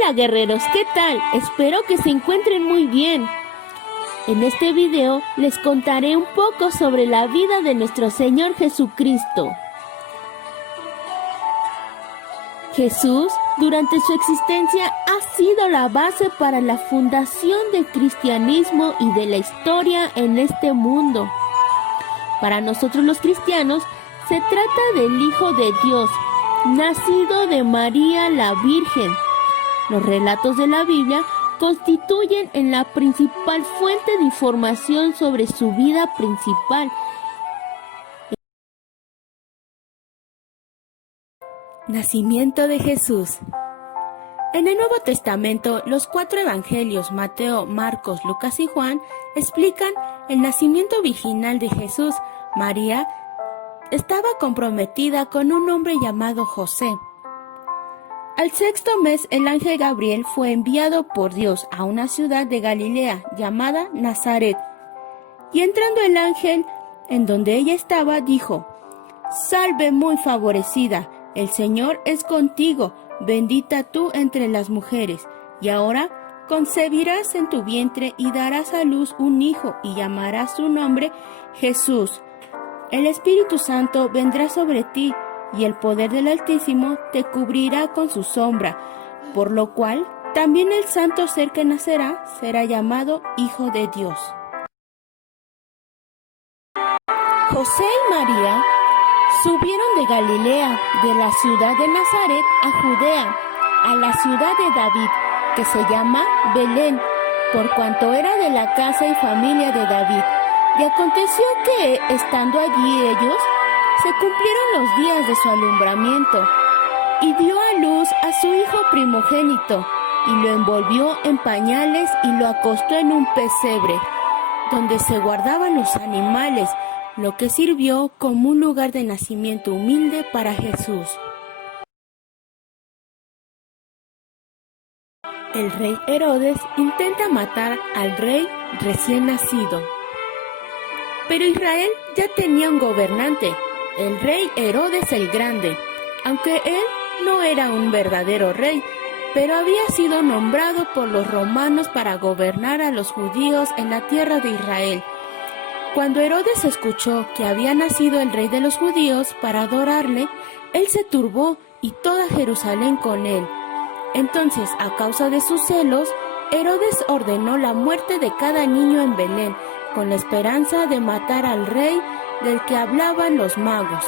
Hola guerreros, ¿qué tal? Espero que se encuentren muy bien. En este video les contaré un poco sobre la vida de nuestro Señor Jesucristo. Jesús, durante su existencia, ha sido la base para la fundación del cristianismo y de la historia en este mundo. Para nosotros los cristianos, se trata del Hijo de Dios, nacido de María la Virgen. Los relatos de la Biblia constituyen en la principal fuente de información sobre su vida principal. Nacimiento de Jesús. En el Nuevo Testamento, los 4 evangelios, Mateo, Marcos, Lucas y Juan, explican el nacimiento virginal de Jesús. María estaba comprometida con un hombre llamado José. Al 6º mes, el ángel Gabriel fue enviado por Dios a una ciudad de Galilea llamada Nazaret. Y entrando el ángel en donde ella estaba, dijo: «Salve muy favorecida, el Señor es contigo, bendita tú entre las mujeres, y ahora concebirás en tu vientre y darás a luz un hijo, y llamarás su nombre Jesús. El Espíritu Santo vendrá sobre ti, y el poder del Altísimo te cubrirá con su sombra, por lo cual también el santo ser que nacerá será llamado Hijo de Dios». José y María subieron de Galilea, de la ciudad de Nazaret, a Judea, a la ciudad de David, que se llama Belén, por cuanto era de la casa y familia de David. Y aconteció que, estando allí ellos, se cumplieron los días de su alumbramiento, y dio a luz a su hijo primogénito, y lo envolvió en pañales y lo acostó en un pesebre, donde se guardaban los animales, lo que sirvió como un lugar de nacimiento humilde para Jesús. El rey Herodes intenta matar al rey recién nacido. Pero Israel ya tenía un gobernante, el rey Herodes el Grande, aunque él no era un verdadero rey, pero había sido nombrado por los romanos para gobernar a los judíos en la tierra de Israel. Cuando Herodes escuchó que había nacido el rey de los judíos para adorarle, él se turbó y toda Jerusalén con él. Entonces, a causa de sus celos, Herodes ordenó la muerte de cada niño en Belén, con la esperanza de matar al rey del que hablaban los magos.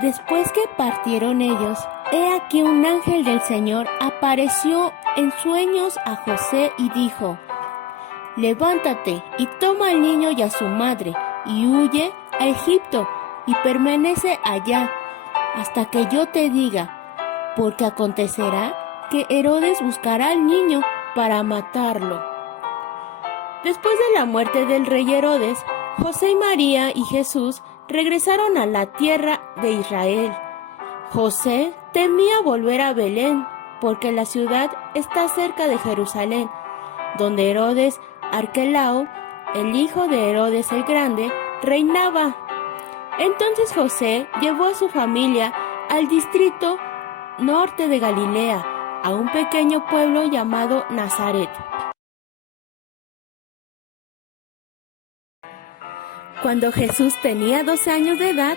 Después que partieron ellos, he aquí un ángel del Señor apareció en sueños a José y dijo: «Levántate y toma al niño y a su madre, y huye a Egipto, y permanece allá, hasta que yo te diga, porque acontecerá que Herodes buscará al niño para matarlo». Después de la muerte del rey Herodes, José y María y Jesús regresaron a la tierra de Israel. José temía volver a Belén, porque la ciudad está cerca de Jerusalén, donde Herodes Arquelao, el hijo de Herodes el Grande, reinaba. Entonces José llevó a su familia al distrito norte de Galilea, a un pequeño pueblo llamado Nazaret. Cuando Jesús tenía 12 años de edad,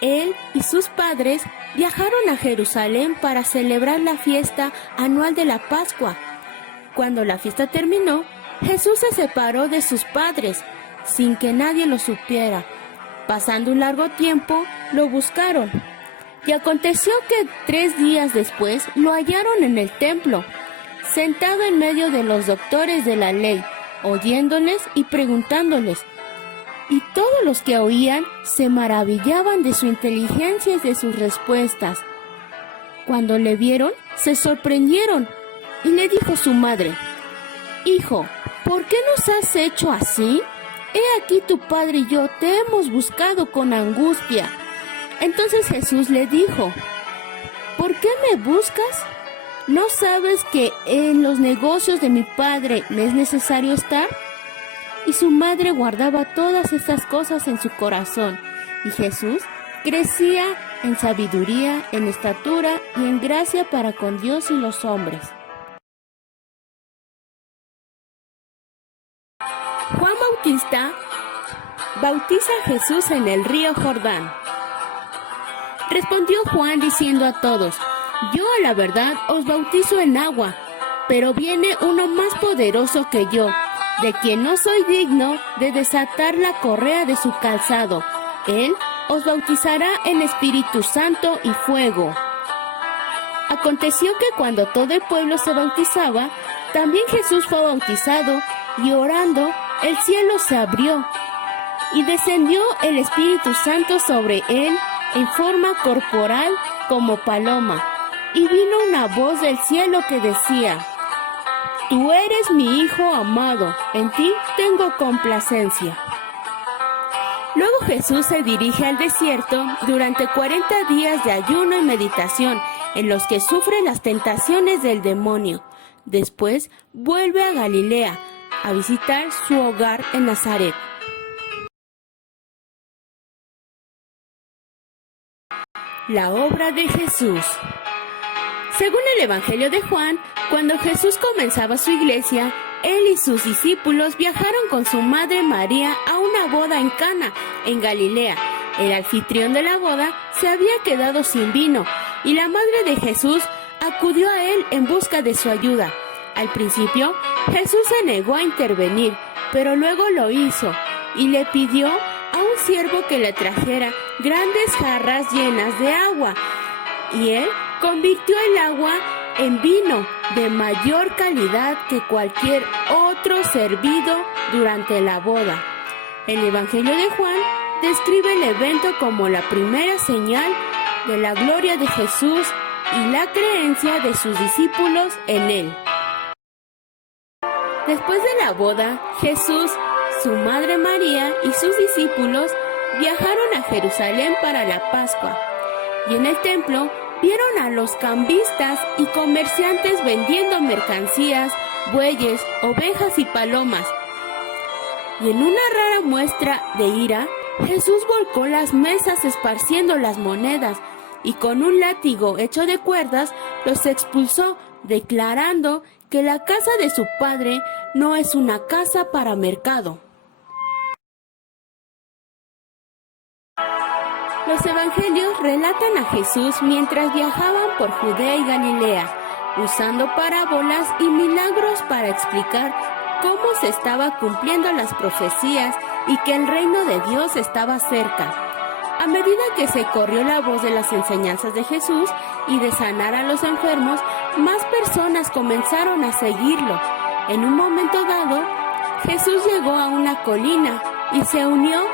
él y sus padres viajaron a Jerusalén para celebrar la fiesta anual de la Pascua. Cuando la fiesta terminó, Jesús se separó de sus padres, sin que nadie lo supiera. Pasando un largo tiempo, lo buscaron. Y aconteció que 3 días después lo hallaron en el templo, sentado en medio de los doctores de la ley, oyéndoles y preguntándoles. Y todos los que oían se maravillaban de su inteligencia y de sus respuestas. Cuando le vieron, se sorprendieron, y le dijo su madre: «Hijo, ¿por qué nos has hecho así? He aquí tu padre y yo te hemos buscado con angustia». Entonces Jesús le dijo: «¿Por qué me buscas? ¿No sabes que en los negocios de mi padre me es necesario estar?». Y su madre guardaba todas estas cosas en su corazón. y Jesús crecía en sabiduría, en estatura y en gracia para con Dios y los hombres. Juan Bautista bautiza a Jesús en el río Jordán. Respondió Juan diciendo a todos: yo a la verdad os bautizo en agua, pero viene uno más poderoso que yo, de quien no soy digno de desatar la correa de su calzado. Él os bautizará en Espíritu Santo y fuego. Aconteció que cuando todo el pueblo se bautizaba, también Jesús fue bautizado, y orando, el cielo se abrió, y descendió el Espíritu Santo sobre él en forma corporal como paloma, y vino una voz del cielo que decía: tú eres mi Hijo amado, en ti tengo complacencia. Luego Jesús se dirige al desierto durante 40 días de ayuno y meditación, en los que sufre las tentaciones del demonio. Después vuelve a Galilea, a visitar su hogar en Nazaret. La obra de Jesús. Según el Evangelio de Juan, cuando Jesús comenzaba su iglesia, él y sus discípulos viajaron con su madre María a una boda en Cana, en Galilea. El anfitrión de la boda se había quedado sin vino, y la madre de Jesús acudió a él en busca de su ayuda. Al principio, Jesús se negó a intervenir, pero luego lo hizo, y le pidió a un siervo que le trajera grandes jarras llenas de agua, y él convirtió el agua en vino de mayor calidad que cualquier otro servido durante la boda. El Evangelio de Juan describe el evento como la primera señal de la gloria de Jesús y la creencia de sus discípulos en él. Después de la boda, Jesús, su madre María y sus discípulos viajaron a Jerusalén para la Pascua, y en el templo vieron a los cambistas y comerciantes vendiendo mercancías, bueyes, ovejas y palomas. Y en una rara muestra de ira, Jesús volcó las mesas esparciendo las monedas, y con un látigo hecho de cuerdas los expulsó, declarando que la casa de su padre no es una casa para mercado. Los evangelios relatan a Jesús mientras viajaban por Judea y Galilea, usando parábolas y milagros para explicar cómo se estaba cumpliendo las profecías y que el reino de Dios estaba cerca. A medida que se corrió la voz de las enseñanzas de Jesús y de sanar a los enfermos, más personas comenzaron a seguirlo. En un momento dado, Jesús llegó a una colina y se unió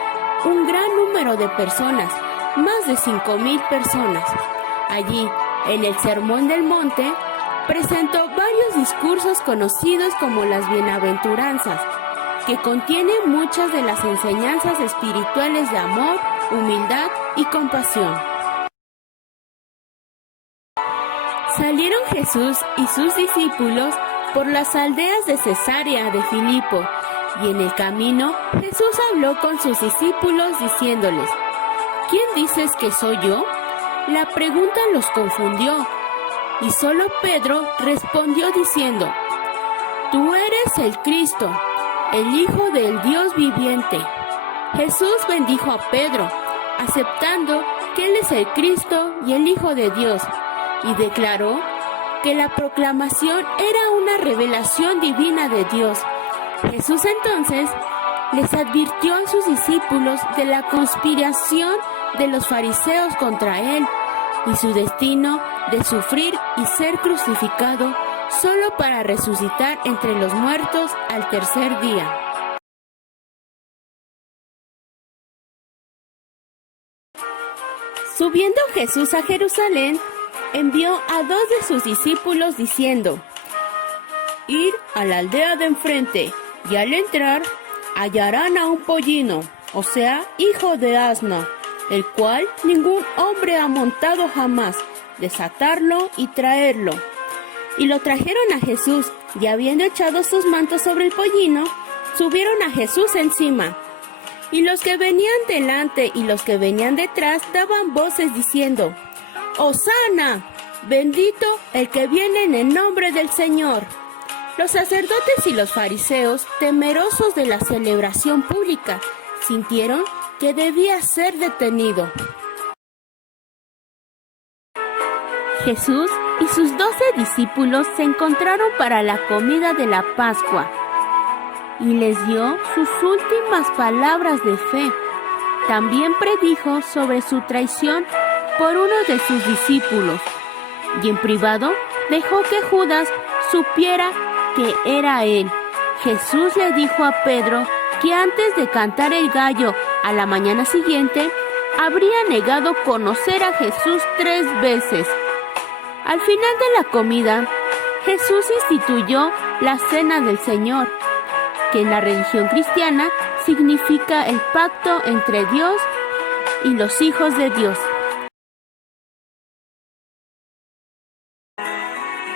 un gran número de personas, más de 5,000 personas. Allí, en el Sermón del Monte, presentó varios discursos conocidos como las bienaventuranzas, que contienen muchas de las enseñanzas espirituales de amor, humildad y compasión. Salieron Jesús y sus discípulos por las aldeas de Cesarea de Filipo, y en el camino Jesús habló con sus discípulos diciéndoles: ¿quién dices que soy yo? La pregunta los confundió, y solo Pedro respondió diciendo: tú eres el Cristo, el Hijo del Dios viviente. Jesús bendijo a Pedro, aceptando que él es el Cristo y el Hijo de Dios, y declaró que la proclamación era una revelación divina de Dios. Jesús entonces les advirtió a sus discípulos de la conspiración de los fariseos contra él y su destino de sufrir y ser crucificado solo para resucitar entre los muertos al tercer día. Subiendo Jesús a Jerusalén, envió a 2 de sus discípulos diciendo: «Ir a la aldea de enfrente, y al entrar hallarán a un pollino, o sea, hijo de asno, el cual ningún hombre ha montado jamás, desatarlo y traerlo». Y lo trajeron a Jesús, y habiendo echado sus mantos sobre el pollino, subieron a Jesús encima. Y los que venían delante y los que venían detrás daban voces diciendo: ¡Hosana! Bendito el que viene en el nombre del Señor. Los sacerdotes y los fariseos, temerosos de la celebración pública, sintieron que debía ser detenido. Jesús y sus 12 discípulos se encontraron para la comida de la Pascua y les dio sus últimas palabras de fe. También predijo sobre su traición por uno de sus discípulos y en privado dejó que Judas supiera que era él. Jesús le dijo a Pedro que antes de cantar el gallo a la mañana siguiente, habría negado conocer a Jesús 3 veces. Al final de la comida, Jesús instituyó la Cena del Señor, que en la religión cristiana significa el pacto entre Dios y los hijos de Dios.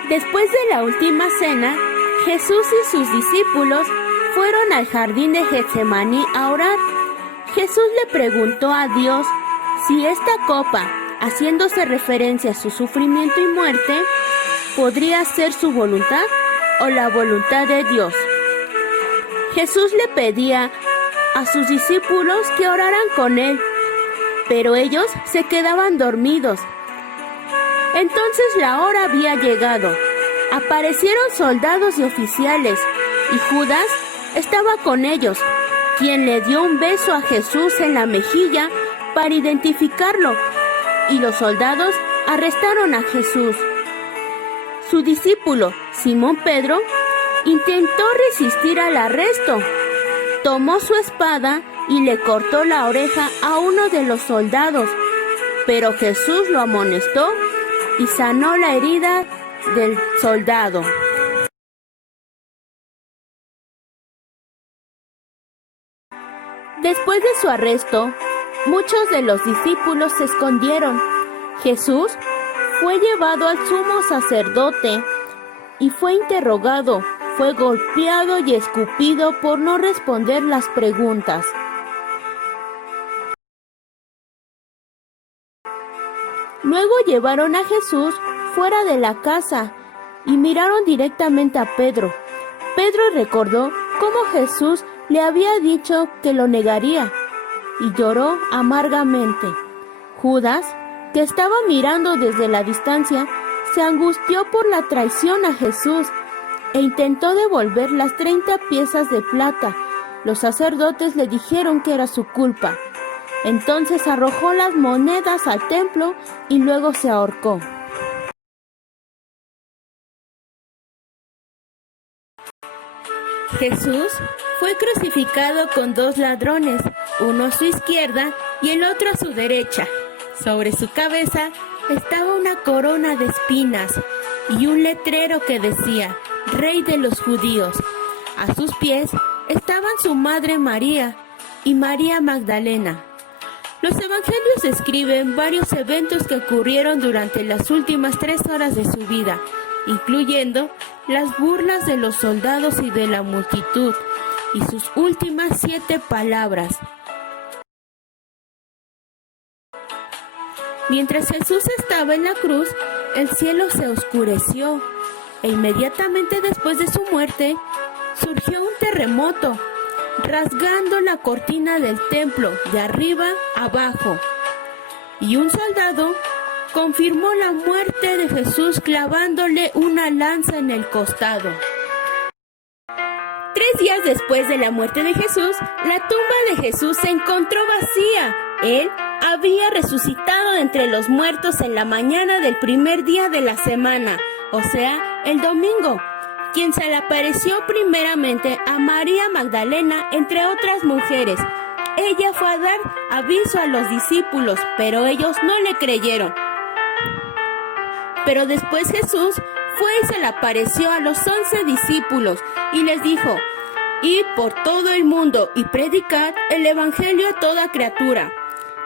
Después de la última cena, Jesús y sus discípulos fueron al jardín de Getsemaní a orar. Jesús le preguntó a Dios si esta copa, haciéndose referencia a su sufrimiento y muerte, podría ser su voluntad o la voluntad de Dios. Jesús le pedía a sus discípulos que oraran con él, pero ellos se quedaban dormidos. Entonces la hora había llegado. Aparecieron soldados y oficiales, y Judas estaba con ellos, quien le dio un beso a Jesús en la mejilla para identificarlo, y los soldados arrestaron a Jesús. Su discípulo, Simón Pedro, intentó resistir al arresto. Tomó su espada y le cortó la oreja a uno de los soldados, pero Jesús lo amonestó y sanó la herida del soldado. Después de su arresto, muchos de los discípulos se escondieron. Jesús fue llevado al sumo sacerdote y fue interrogado, fue golpeado y escupido por no responder las preguntas. Luego llevaron a Jesús fuera de la casa y miraron directamente a Pedro. Pedro recordó cómo Jesús le había dicho que lo negaría y lloró amargamente. Judas, que estaba mirando desde la distancia, se angustió por la traición a Jesús e intentó devolver las 30 piezas de plata. Los sacerdotes le dijeron que era su culpa. Entonces arrojó las monedas al templo y luego se ahorcó. Jesús fue crucificado con 2 ladrones, uno a su izquierda y el otro a su derecha. Sobre su cabeza estaba una corona de espinas y un letrero que decía: Rey de los Judíos. A sus pies estaban su madre María y María Magdalena. Los evangelios describen varios eventos que ocurrieron durante las últimas 3 horas de su vida, incluyendo las burlas de los soldados y de la multitud, y sus últimas 7 palabras. Mientras Jesús estaba en la cruz, el cielo se oscureció, e inmediatamente después de su muerte, surgió un terremoto, rasgando la cortina del templo de arriba abajo, y un soldado confirmó la muerte de Jesús clavándole una lanza en el costado. 3 días después de la muerte de Jesús, la tumba de Jesús se encontró vacía. Él había resucitado de entre los muertos en la mañana del primer día de la semana, o sea, el domingo, quien se le apareció primeramente a María Magdalena entre otras mujeres. Ella fue a dar aviso a los discípulos, pero ellos no le creyeron. Pero después Jesús fue y se le apareció a los 11 discípulos y les dijo: Id por todo el mundo y predicad el evangelio a toda criatura.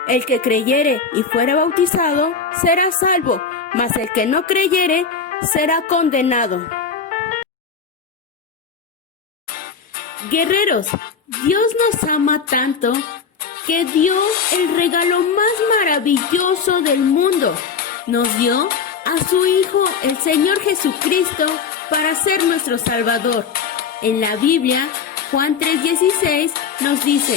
El que creyere y fuera bautizado será salvo, mas el que no creyere será condenado. Guerreros, Dios nos ama tanto que dio el regalo más maravilloso del mundo. Nos dio a su Hijo, el Señor Jesucristo, para ser nuestro Salvador. En la Biblia, Juan 3:16 nos dice: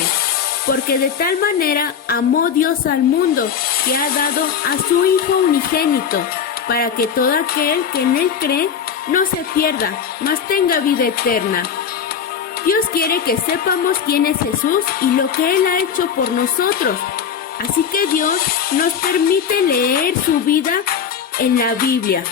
porque de tal manera amó Dios al mundo, que ha dado a su Hijo unigénito, para que todo aquel que en Él cree no se pierda, mas tenga vida eterna. Dios quiere que sepamos quién es Jesús y lo que Él ha hecho por nosotros. Así que Dios nos permite leer su vida en la Biblia.